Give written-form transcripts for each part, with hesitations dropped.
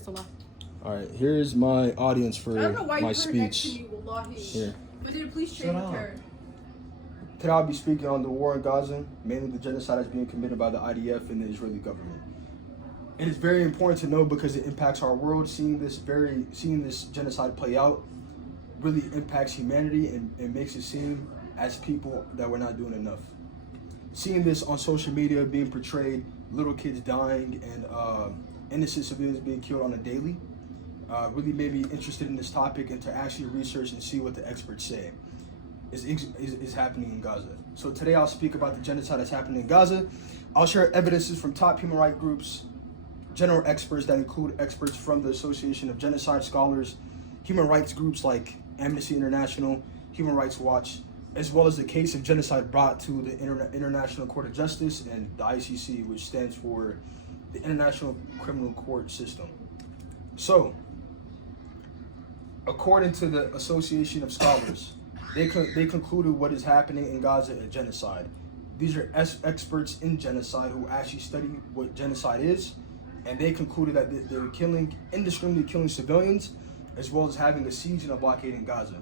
Salah. All right, here's my audience for I don't know why my you put her next to speech. me, wallahi. Here. But then please trade with her. Today I'll be speaking on the war in Gaza, mainly the genocide that's being committed by the IDF and the Israeli government. It is very important to know because it impacts our world. Seeing this genocide play out really impacts humanity and makes it seem as people that we're not doing enough. Seeing this on social media being portrayed, little kids dying and innocent civilians being killed on a daily, really made me interested in this topic and to actually research and see what the experts say is happening in Gaza. So today I'll speak about the genocide that's happening in Gaza. I'll share evidences from top human rights groups, general experts that include experts from the Association of Genocide Scholars, human rights groups like Amnesty International, Human Rights Watch, as well as the case of genocide brought to the International Court of Justice and the ICC, which stands for the International Criminal Court System. So, according to the Association of Scholars, they concluded what is happening in Gaza a genocide. These are experts in genocide who actually study what genocide is, and they concluded that they were indiscriminately killing civilians, as well as having a siege and a blockade in Gaza.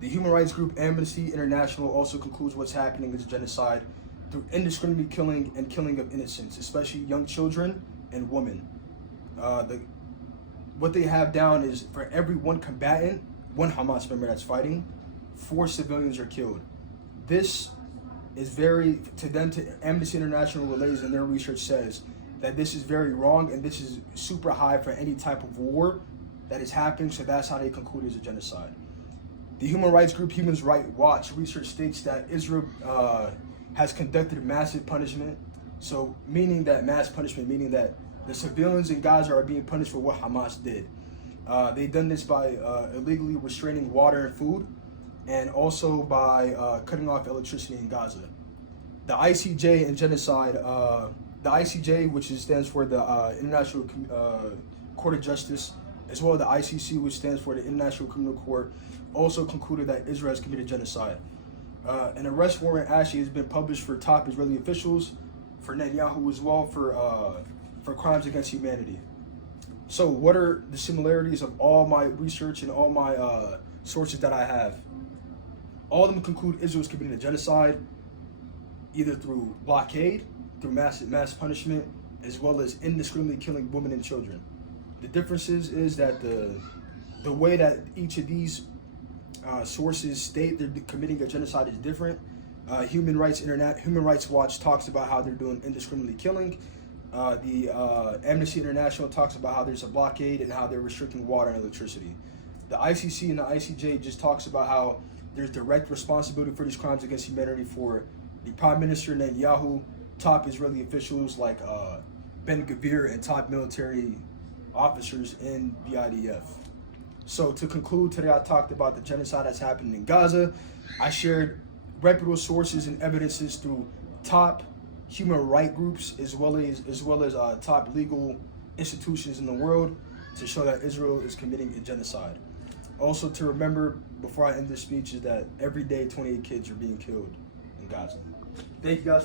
The human rights group Amnesty International also concludes what's happening is genocide through indiscriminately killing of innocents, especially young children and women. What they have down is for every one combatant, one Hamas member that's fighting, 4 civilians are killed. This is to Amnesty International relays in their research says that this is very wrong and this is super high for any type of war that is happening, so that's how they conclude it's a genocide. The human rights group Human Rights Watch research states that Israel has conducted massive punishment, meaning that the civilians in Gaza are being punished for what Hamas did. They've done this by illegally restraining water and food, and also by cutting off electricity in Gaza. The ICJ and genocide, the ICJ, which stands for the International Court of Justice, as well as the ICC, which stands for the International Criminal Court, also concluded that Israel has committed genocide. An arrest warrant actually has been published for top Israeli officials, for Netanyahu as well, for crimes against humanity. So what are the similarities of all my research and all my sources that I have? All of them conclude Israel is committing a genocide, either through blockade, through mass punishment, as well as indiscriminately killing women and children. The difference is that the way that each of these sources state they're committing a genocide is different. Human Rights Watch talks about how they're doing indiscriminately killing. The Amnesty International talks about how there's a blockade and how they're restricting water and electricity. The ICC and the ICJ just talks about how there's direct responsibility for these crimes against humanity for the Prime Minister Netanyahu, top Israeli officials like Ben-Gvir, and top military officers in the IDF. So to conclude, today I talked about the genocide that's happening in Gaza. I shared reputable sources and evidences through top human rights groups as well as top legal institutions in the world to show that Israel is committing a genocide. Also to remember before I end this speech is that every day 28 kids are being killed in Gaza. Thank you guys.